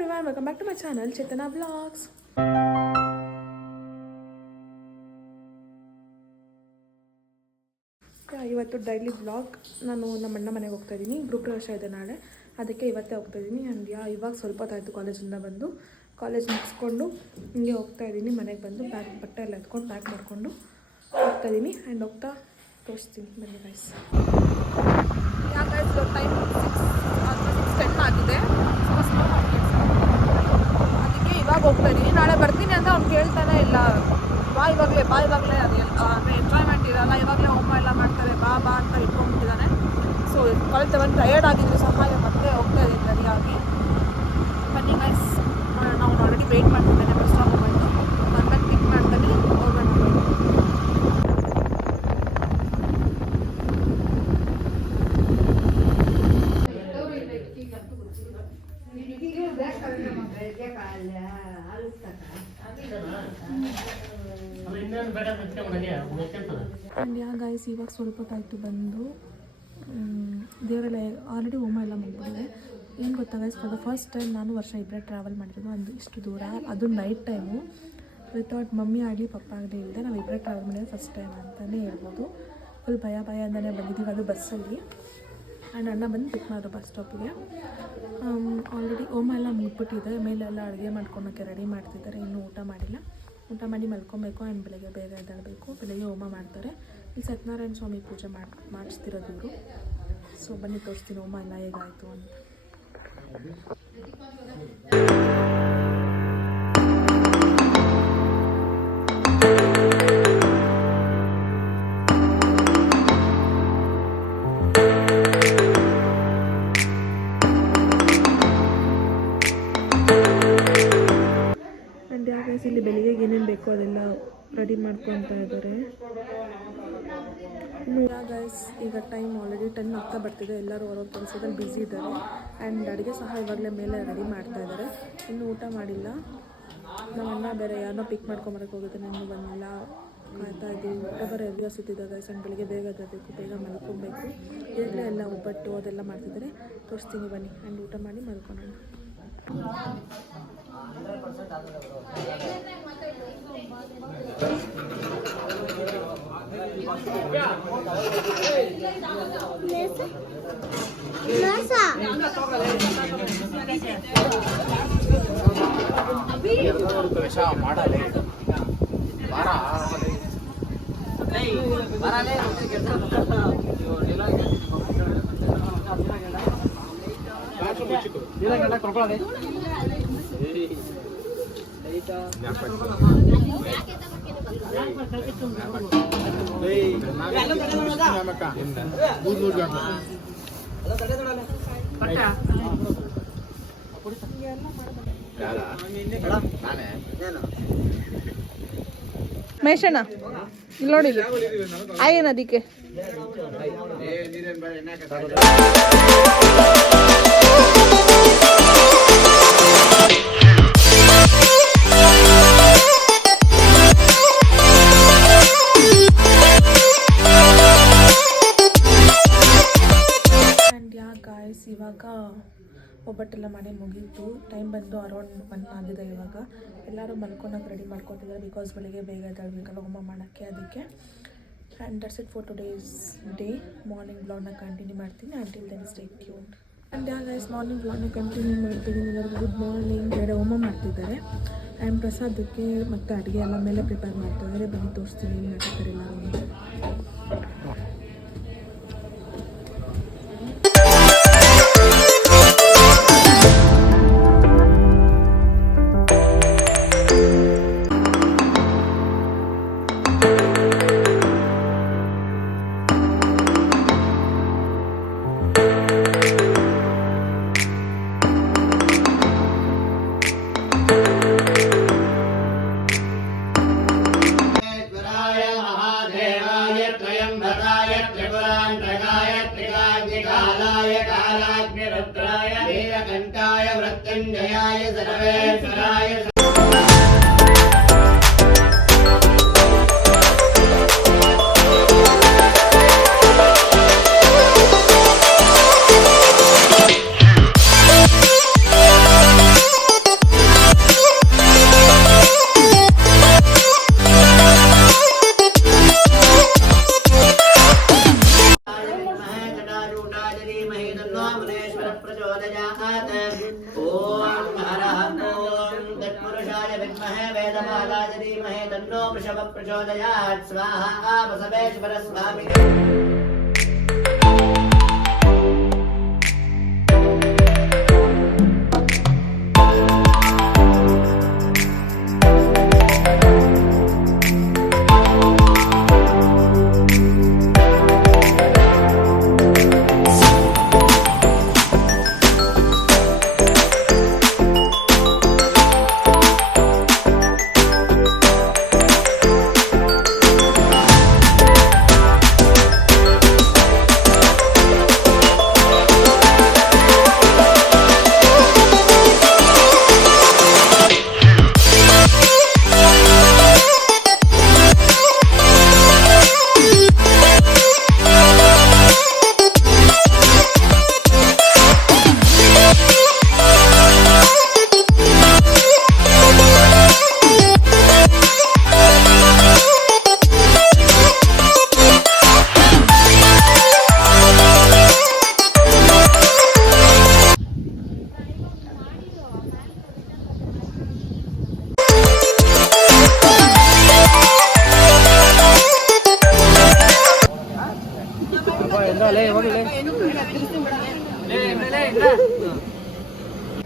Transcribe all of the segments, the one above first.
Everyone, welcome back to my channel Chetana vlogs. ಇವತ್ತು daily vlog. ನಾನು ನಮ್ಮ ಅಣ್ಣ ಮನೆಗೆ ಹೋಗ್ತಾ ಇದ್ದೀನಿ. ಗೃಹಪ್ರವೇಶ ಇದೆ ನಾಳೆ, ಅದಕ್ಕೆ ಇವತ್ತೇ ಹೋಗ್ತಾ ಇದ್ದೀನಿ. ಆ್ಯಂಡ್ ಇವಾಗ ಸ್ವಲ್ಪ ಹೊತ್ತಾಯಿತು ಕಾಲೇಜಿಂದ ಬಂದು. ಕಾಲೇಜ್ ಮುಗಿಸ್ಕೊಂಡು ಹಿಂಗೆ ಹೋಗ್ತಾ ಇದ್ದೀನಿ. ಮನೆಗೆ ಬಂದು ಬಟ್ಟೆ ಎಲ್ಲ ಎತ್ಕೊಂಡು ಪ್ಯಾಕ್ ಮಾಡಿಕೊಂಡು ಹೋಗ್ತಾ ಇದ್ದೀನಿ. ಆ್ಯಂಡ್ ಹೋಗ್ತಾ ತೋರಿಸ್ತೀನಿ, ಬನ್ನಿ ಗೈಸ್. ಯಾಕಂದ್ರೆ ಟೈಮ್ 6:10 ಆಗಿದೆ. ಅದಕ್ಕೆ ಇವಾಗ ಹೋಗ್ತಾ ಇದ್ದೀನಿ. ನಾಳೆ ಬರ್ತೀನಿ ಅಂತ ಅವ್ನು ಕೇಳ್ತಾನೆ ಇಲ್ಲ. ಬಾ ಇವಾಗಲೇ ಅದು ಅಂದರೆ ಎಂಜಾಯ್ಮೆಂಟ್ ಇರೋಲ್ಲ, ಇವಾಗಲೇ ಹೋಮ ಎಲ್ಲ ಮಾಡ್ತಾರೆ, ಬಾ ಅಂತ ಇಟ್ಕೊಂಡ್ಬಿಟ್ಟಿದ್ದಾನೆ. ಸೊ ಕಾಲೇಜ್ ತಗೊಂಡು ಟಯರ್ಡ್ ಆಗಿದ್ರು ಸಹ ಮತ್ತೆ ಹೋಗ್ತಾ ಇದ್ದೀನಿ ರೆಡಿಯಾಗಿ. ಬನ್ನಿ ಗೈಸ್, ನಾವು ಆಲ್ರೆಡಿ ವೆಯ್ಟ್ ಮಾಡ್ತಿದ್ದೇನೆ ಬಸ್ ಸ್ಟಾಪ್ ಬಂದು. ಬಂದಾಗ ಪಿಕ್ ಮಾಡ್ತೀನಿ, ಹೋಗೋಣ. ಆ್ಯಂಡ್ ಗೈಸ್, ಇವಾಗ ಸ್ವಲ್ಪ ಹೊತ್ತಾಯಿತು ಬಂದು. ದೇವರೆಲ್ಲ ಆಲ್ರೆಡಿ ಹೋಮ ಎಲ್ಲ ಮುಗಿದಿದೆ. ಏನು ಗೊತ್ತಾ guys, for the first time ನಾನು ವರ್ಷ ಇಬ್ಬರೇ ಟ್ರಾವೆಲ್ ಮಾಡಿರೋದು. ಒಂದು ಇಷ್ಟು ದೂರ, ಅದು ನೈಟ್ ಟೈಮು, ವಿತೌಟ್ ಮಮ್ಮಿ ಆಗಲಿ ಪಪ್ಪ ಆಗಲಿ ಇಲ್ಲದೆ ನಾವು ಇಬ್ಬರೇ ಟ್ರಾವೆಲ್ ಮಾಡಿರೋದು ಫಸ್ಟ್ ಟೈಮ್ ಅಂತಲೇ ಹೇಳ್ಬೋದು. ಫುಲ್ ಭಯ ಅಂತಲೇ ಬಂದಿದ್ದೀವಿ, ಅದು ಬಸ್ಸಲ್ಲಿ. ಆ್ಯಂಡ್ ಅಣ್ಣ ಬಂದು ಪಿಕ್ ಮಾಡಿದ್ರು ಬಸ್ ಸ್ಟಾಪಿಗೆ. ಆಲ್ರೆಡಿ ಹೋಮ ಎಲ್ಲ ಮುಗಿಬಿಟ್ಟಿದೆ. ಮೇಲೆಲ್ಲ ಅಡುಗೆ ಮಾಡ್ಕೊಳಕ್ಕೆ ರೆಡಿ ಮಾಡ್ತಿದ್ದಾರೆ. ಇನ್ನೂ ಊಟ ಮಾಡಿಲ್ಲ. ಊಟ ಮಾಡಿ ಮಲ್ಕೊಬೇಕು. ಆ್ಯಂಡ್ ಬೆಳಗ್ಗೆ ಬೇಗ ಎದ್ದೇಳಬೇಕು. ಬೆಳಗ್ಗೆ ಹೋಮ ಮಾಡ್ತಾರೆ. ಇಲ್ಲಿ ಸತ್ಯನಾರಾಯಣ ಸ್ವಾಮಿ ಪೂಜೆ ಮಾಡಿಸ್ತಿರೋದು ಇವರು. ಸೊ ಬನ್ನಿ ತೋರಿಸ್ತೀನಿ ಹೋಮ ಎಲ್ಲ ಹೇಗಾಯಿತು ಅಂತ. ಇಲ್ಲಿ ಬೆಳಿಗ್ಗೆಗೆ ಏನೇನು ಬೇಕೋ ಅದೆಲ್ಲ ರೆಡಿ ಮಾಡ್ಕೊತಾ ಇದ್ದಾರೆ. ಇನ್ನು ಗೈಸ್, ಈಗ ಟೈಮ್ ಆಲ್ರೆಡಿ 10 ಆಗ್ತಾ ಬರ್ತಿದೆ. ಎಲ್ಲರೂ ಹೊರಗೆ ಕೆಲಸದಲ್ಲಿ ಬ್ಯುಸಿ ಇದ್ದಾರೆ. ಆ್ಯಂಡ್ ಅಡುಗೆ ಸಹ ಇವಾಗಲೇ ಮೇಲೆ ರೆಡಿ ಮಾಡ್ತಾ ಇದ್ದಾರೆ. ಇನ್ನೂ ಊಟ ಮಾಡಿಲ್ಲ. ನಮ್ಮ ಅಣ್ಣ ಬೇರೆ ಯಾರನ್ನೋ ಪಿಕ್ ಮಾಡ್ಕೊಂಬರಕ್ಕೆ ಹೋಗಿದ್ದಾನೆ, ಇನ್ನೂ ಬಂದಿಲ್ಲ. ಕಾಯ್ತಾ ಇದ್ದೀವಿ. ಊಟ ಬರೋ ಎಲ್ಲಿ ಹಸುತ್ತಿದ್ದ ಗೈಸ್. ಆ್ಯಂಡ್ ಬೆಳಿಗ್ಗೆ ಬೇಗ ಎದ್ದೇಳಬೇಕು, ಬೇಗ ಮಲ್ಕೊಬೇಕು. ಈಗಲೇ ಎಲ್ಲ ಒಬ್ಬಟ್ಟು ಅದೆಲ್ಲ ಮಾಡ್ತಿದ್ದಾರೆ, ತೋರಿಸ್ತೀನಿ ಬನ್ನಿ. ಆ್ಯಂಡ್ ಊಟ ಮಾಡಿ ಮಲ್ಕೊಳ್ಳೋಣ. ಮಹೇಶಣ್ಣ ಇಲ್ಲಿ ನೋಡಿ, ಆಯ್ಯನ ಅದಕ್ಕೆ ಇವಾಗ ಒಬ್ಬಟ್ಟೆಲ್ಲ ಮಾಡಿ ಮುಗೀತು. ಟೈಮ್ ಬಂದು ಅರೌಂಡ್ 1 ಆಗಿದೆ. ಇವಾಗ ಎಲ್ಲರೂ ಮಲ್ಕೊಳಕ್ಕೆ ರೆಡಿ ಮಾಡ್ಕೊತಿದ್ದಾರೆ, ಬಿಕಾಸ್ ಬೆಳಿಗ್ಗೆ ಬೇಗ ಎದ್ದೇಳಬೇಕಲ್ಲ ಹೋಮ ಮಾಡೋಕ್ಕೆ. ಅದಕ್ಕೆ and that's it for today's day. Morning ವ್ಲಾಗ್ನ ಕಂಟಿನ್ಯೂ ಮಾಡ್ತೀನಿ. Until then stay tuned. And guys, morning ವ್ಲಾಗ್ನ ಕಂಟಿನ್ಯೂ ಮಾಡ್ತೀನಿ. ಎಲ್ಲರಿಗೂ ಗುಡ್ ಮಾರ್ನಿಂಗ್. ಬೇರೆ ಹೋಮ ಮಾಡ್ತಿದ್ದಾರೆ. ಆ್ಯಂಡ್ ಪ್ರಸಾದಕ್ಕೆ ಮತ್ತು ಅಡುಗೆ ಎಲ್ಲ ಮೇಲೆ ಪ್ರಿಪೇರ್ ಮಾಡ್ತಿದ್ದಾರೆ. ಬನ್ನಿ ತೋರಿಸ್ತೀನಿ ಏನು ಮಾಡ್ತಿದ್ದಾರೆ ಎಲ್ಲರೂ. कालाग्निरुद्राय नीलकण्ठाय मृत्युञ्जयाय सर्वेश्वराय प्रह्लादाय धीमहि तन्नो वृषभः प्रचोदयात् स्वाहा वसवेश्वर स्वामिने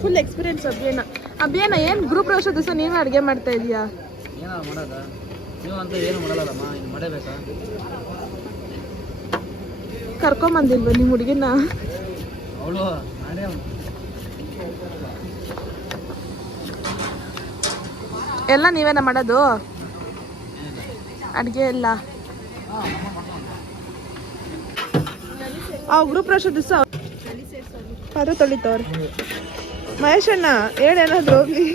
ಫುಲ್ ಎಕ್ಸ್ಪೀರಿಯನ್ಸ್ ಅಭಿಯಾನ ಏನು ಗ್ರೂಪ್ ಪ್ರವೇಶ ದಿವಸ ನೀವೇ ಅಡುಗೆ ಮಾಡ್ತಾ ಇದೀಯಾ? ಏನೋ ಮಾಡೋದ ನೀವು ಅಂತ ಏನು ಮಾಡಲ್ಲಮ್ಮ, ಇನ್ನು ಮಾಡಬೇಕಾ? ಕರ್ಕೊಂಬಂದಿಲ್ವ ನಿಮ್ಮ ಹುಡುಗಿನ? ಅವಳು ಮಾಡೇ ಎಲ್ಲ ನೀವೇನ ಮಾಡೋದು ಅಡುಗೆ ಎಲ್ಲ? ಆ ಗ್ರೂಪ್ ಪ್ರವೇಶ ದಿವಸ ಪಾತ್ರೆ ತೊಳಿತವ್ರೆ. ಮಹೇಶ್ ಅಣ್ಣ ಹೇಳೇನಾದ್ರು ಹೋಗ್ಲಿ.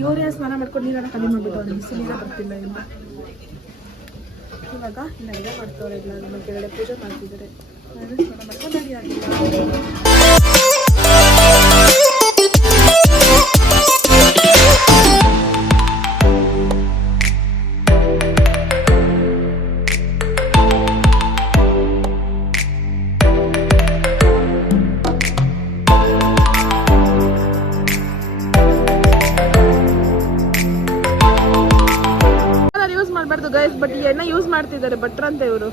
ಇವರೇ ಸ್ನಾನ ಮಾಡ್ಕೊಂಡು ನೀರೆಲ್ಲ ಕಡಿಮೆ ಮಾಡ್ಬಿಟ್ಟು ಅವ್ರು ಬಿಸಿ ನೀರೇ ಬರ್ತಿಲ್ಲ ಇಲ್ಲ. ಇವಾಗ ಅಡುಗೆ ಮಾಡ್ತವ್ರೆ, ಇಲ್ಲ ನಮ್ಮ ಕೆಳಗಡೆ ಪೂಜೆ ಮಾಡ್ತಿದ್ದಾರೆ. ಸ್ನಾನ ಮಾಡ್ಕೊಂಡು ರೆಡಿ ಆಗಿಲ್ಲ. ಮಾಡಬಾರ್ದು ಗೈಸ್, ಬಟ್ ಈ ಎಣ್ಣೆ ಯೂಸ್ ಮಾಡ್ತಿದ್ದಾರೆ ಭಟ್ರಂತೆ ಇವರು.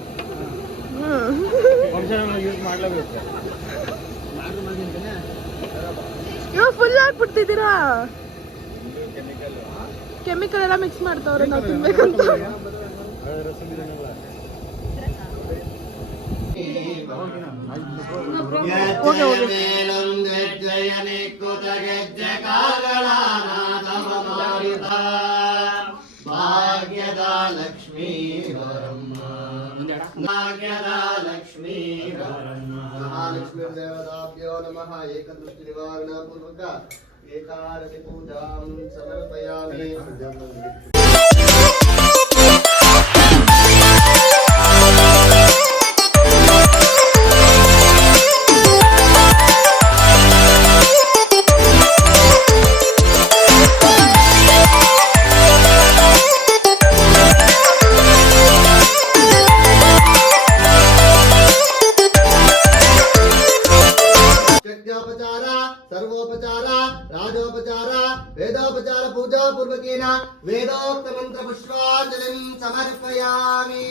ಇವಾಗ ಫುಲ್ ಹಾಕ್ಬಿಡ್ತಿದ್ದೀರಾ, ಕೆಮಿಕಲ್ ಎಲ್ಲ ಮಿಕ್ಸ್ ಮಾಡ್ತಾವ್ರೆ ನಾವು ತಿನ್ಬೇಕಂತ. ಹೋಗಿ ಹೋಗಿ ಭಾಗ್ಯದ ಲಕ್ಷ್ಮೀ ಗೌರಮ್ಮ, ಭಾಗ್ಯದ ಲಕ್ಷ್ಮೀ ಗೌರಮ್ಮ. ಮಹಾಲಕ್ಷ್ಮೀ ದೇವತಾಭ್ಯೋ ನಮಃ. ಏಕದೃಷ್ಟಿ ನಿವಾರಣಾ ಪೂರ್ವಕ ಏಕಾದಶಿ ಪೂಜಾಂ ಸಮರ್ಪಯಾಮಿ. सर्वोपचार राजोपचार वेदोपचार पूजा पूर्वकेन वेदोक्त मंत्र पुष्पांजलिं समर्पयामि.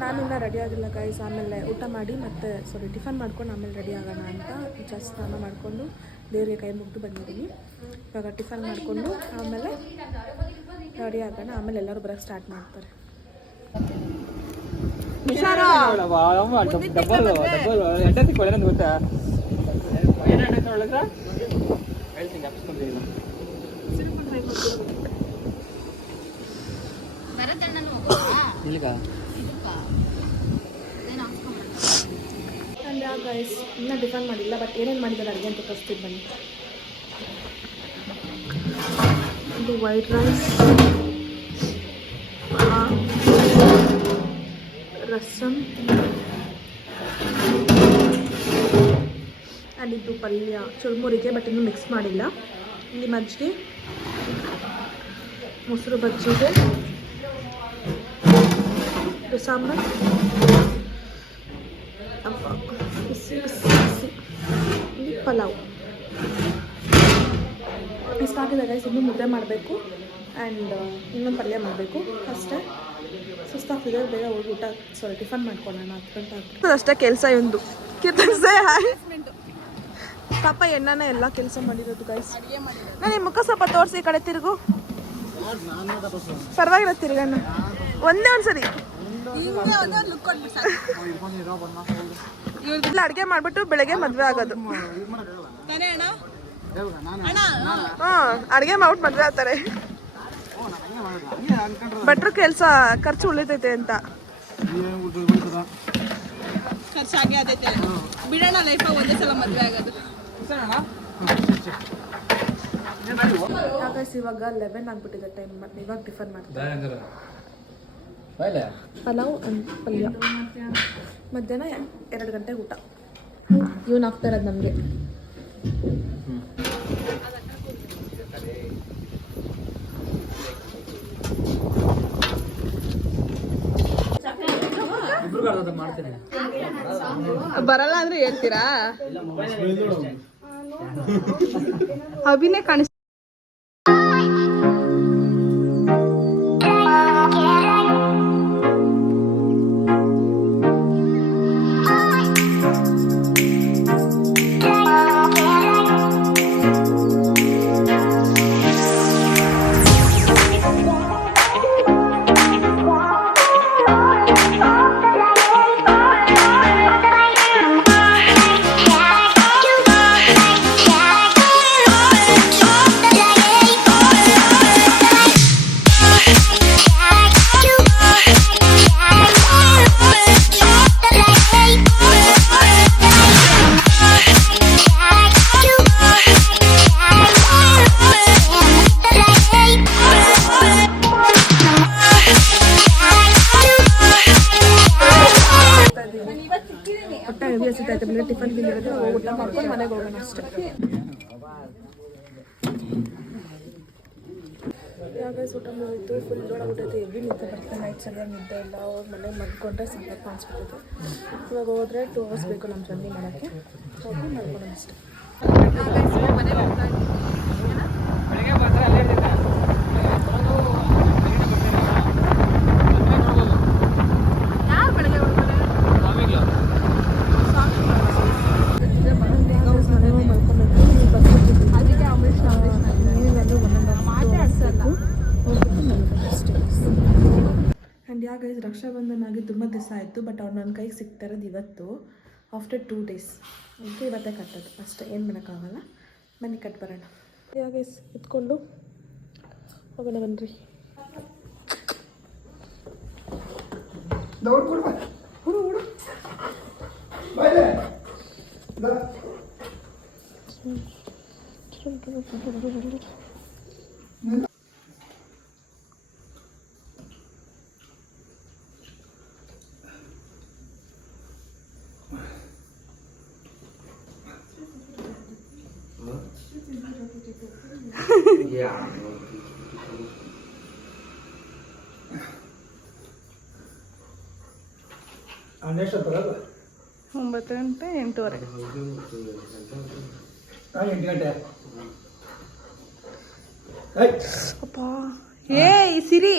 ನಾನಿನ್ನ ರೆಡಿ ಆಗಿಲ್ಲ ಗೈಸ್. ಆಮೇಲೆ ಊಟ ಮಾಡಿ ಮತ್ತೆ ಟಿಫನ್ ಮಾಡ್ಕೊಂಡು ಆಮೇಲೆ ರೆಡಿ ಆಗೋಣ ಅಂತ ಜಸ್ಟ್ ಸ್ನಾನ ಮಾಡಿಕೊಂಡು ದೇವರಿಗೆ ಕೈ ಮುಗಿದು ಬಂದಿದ್ದೀನಿ. ಇವಾಗ ಟಿಫನ್ ಮಾಡಿಕೊಂಡು ಆಮೇಲೆ ರೆಡಿ ಆಗೋಣ. ಆಮೇಲೆ ಎಲ್ಲರೂ ಬರೋಕ್ಕೆ ಸ್ಟಾರ್ಟ್ ಮಾಡ್ತಾರೆ. ಗೊತ್ತಾ ಗೈಸ್ ಇನ್ನೂ ಟಿಫನ್ ಮಾಡಿಲ್ಲ, ಬಟ್ ಏನೇನು ಮಾಡಿದ್ದಾರೆ ಅಡುಗೆ ಅಂತ ತೋರಿಸ್ತೀನಿ ಬನ್ನಿ. ಇದು ವೈಟ್ ರೈಸ್, ರಸಮ್ ಆ್ಯಂಡ್ ಇದು ಪಲ್ಯ ಚುರುಮುರಿಗೆ, ಬಟ್ ಇನ್ನೂ ಮಿಕ್ಸ್ ಮಾಡಿಲ್ಲ. ಇಲ್ಲಿ ಮಜ್ಜಿಗೆ, ಮೊಸರು ಬಜ್ಜಿಗೆ, ಇದು ಸಾಂಬಾರು, ಬಿಸಿ ಬಿಸಿ ಬಿಸಿ, ಇಲ್ಲಿ ಪಲಾವ್ ಇಷ್ಟಾಗಿದೆ ಗೈಸ್. ಇನ್ನೂ ಮುದ್ದೆ ಮಾಡಬೇಕು ಆ್ಯಂಡ್ ಇನ್ನೊಂದು ಪಲ್ಯ ಮಾಡಬೇಕು ಅಷ್ಟೇ. ಸುಸ್ತಾಗ್ತಿದೆ, ಬೇಗ ಹೋಗಿ ಊಟ ಟಿಫನ್ ಮಾಡ್ಕೊಳ್ಳೋಣ. 10 ಗಂಟೆ ಆಗ್ತದೆ ಅಷ್ಟೇ ಕೆಲಸ. ಒಂದು ಪಾಪ ಎಣ್ಣೆನ ಎಲ್ಲ ಕೆಲಸ ಮಾಡಿರೋದು ಗೈಸ್. ನಾನು ನಿಮ್ಮ ಮುಖ ಸ್ವಲ್ಪ ತೋರಿಸಿ, ಈ ಕಡೆ ತಿರುಗು. ಪರವಾಗಿಲ್ಲ, ತಿರುಗಣ್ಣ ಒಂದೇ ಒಂದ್ಸರಿ. ಇಲ್ಲ ಅಡುಗೆ ಮಾಡ್ಬಿಟ್ಟು ಬೆಳಗ್ಗೆ ಮದುವೆ ಆಗೋದು. ಅಡುಗೆ ಮಾಡ್ಬಿಟ್ಟು ಮದುವೆ ಆಗ್ತಾರೆ. ಭಟ್ರು ಕೆಲಸ ಖರ್ಚು ಉಳಿತೈತೆ ಅಂತ. ಖರ್ಚಾಗಿ ಆದೈತೆ ಬಿಡೋಣ, ಲೈಫಾಗ ಒಂದೇ ಸಲ ಮದುವೆ ಆಗೋದು. ಇವಾಗ 11 ಆಗ್ಬಿಟ್ಟಿದೆ ಟೈಮ್. ಮತ್ತೆ ಇವಾಗ ಟಿಫನ್ ಮಾಡ್ತಾರೆ. ಪಲಾವ್ ಅಂಡ್ ಪಲ್ಯ. ಮಧ್ಯಾಹ್ನ 2 ಗಂಟೆಗೆ ಊಟ. ಇವನು ಆಗ್ತಾ ಇರೋದು ನಮಗೆ. ಬರಲ್ಲ ಅಂದ್ರೆ ಹೇಳ್ತೀರಾ? ಅಭಿನಯ ಕಾಣಿಸ್ ಟಿಫನ್ ತಿಂದಿರೋದು, ಊಟ ಮಾಡ್ಕೊಂಡು ಮನೆಗೆ ಹೋಗೋಣ ಅಷ್ಟೇ. ಯಾವಾಗ ಊಟ ಮುಗಿತು, ಫುಲ್ ದೊಡ್ಡಬಿಟ್ಟೈತೆ. ಎಲ್ಲಿ ನಿದ್ದೆ ಬರ್ತಾರೆ, ನೈಟ್ ಸರಿಯಾಗಿ ನಿದ್ದೆ ಇಲ್ಲ. ಅವ್ರ ಮನೆಗೆ ಮಲ್ಕೊಂಡ್ರೆ ಸಾಕಪ್ಪ ಅನ್ಸ್ಬಿಟ್ಟೈತೆ. ಇವಾಗ ಹೋದರೆ 2 hours ಬೇಕು ನಮ್ಮ ಜರ್ನಿ ಮಾಡೋಕ್ಕೆ. ಹೋಗಿ ಮಲ್ಕೊಳ್ಳೋಣ ಅಷ್ಟೇ. ಗೈಸ್ ರಕ್ಷಾಬಂಧನ ಆಗಿ ತುಂಬ ದಿವಸ ಆಯಿತು, ಬಟ್ ಅವ್ರು ನನ್ನ ಕೈಗೆ ಸಿಗ್ತಾ ಇರೋದು ಇವತ್ತು. ಆಫ್ಟರ್ 2 days ಅದಕ್ಕೆ ಇವತ್ತೇ ಕಟ್ಟೋದು ಅಷ್ಟೇ. ಏನು ಮಾಡೋಕ್ಕಾಗಲ್ಲ. ಬನ್ನಿ ಕಟ್ ಬರೋಣ. ಗೈಸ್ ಎತ್ಕೊಂಡು ಹೋಗೋಣ ಬನ್ನಿರಿ. ಹುಡು ಹುಡು. ನೆಕ್ಸ್ಟ್ ಬರೋದು 9 ಗಂಟೆ 8:15. 8 ಗಂಟೆ. ಅಪ್ಪ ಏಯ್ ಸಿರಿ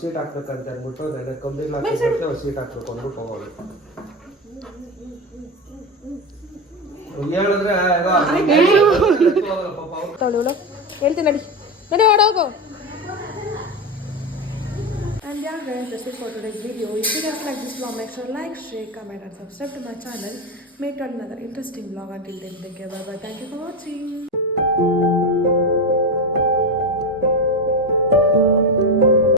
ಸೀಟ್ ಹಾಕ್ಬೇಕಂತ ಅಂದ್ಬಿಟ್ಟು ನನಗೆ ಕಂಪ್ನಿಗೆ ಹಾಕ್ಬೇಕಂತ ಸೀಟ್ ಹಾಕ್ಬೇಕು ಅಂದ್ಬಿಟ್ಟು ಹೋಗೋದು. ಹೇಳಿದ್ರೆ ಹೇಳ್ತೀನಿ ನಡಿ ನಡಿ ಓಡೋಗು. And yeah guys, that's it for today's video. If you guys like this vlog, make sure like, share, comment and subscribe to my channel. Meet you on another interesting vlog. Until then, take care. Bye bye. Thank you for watching.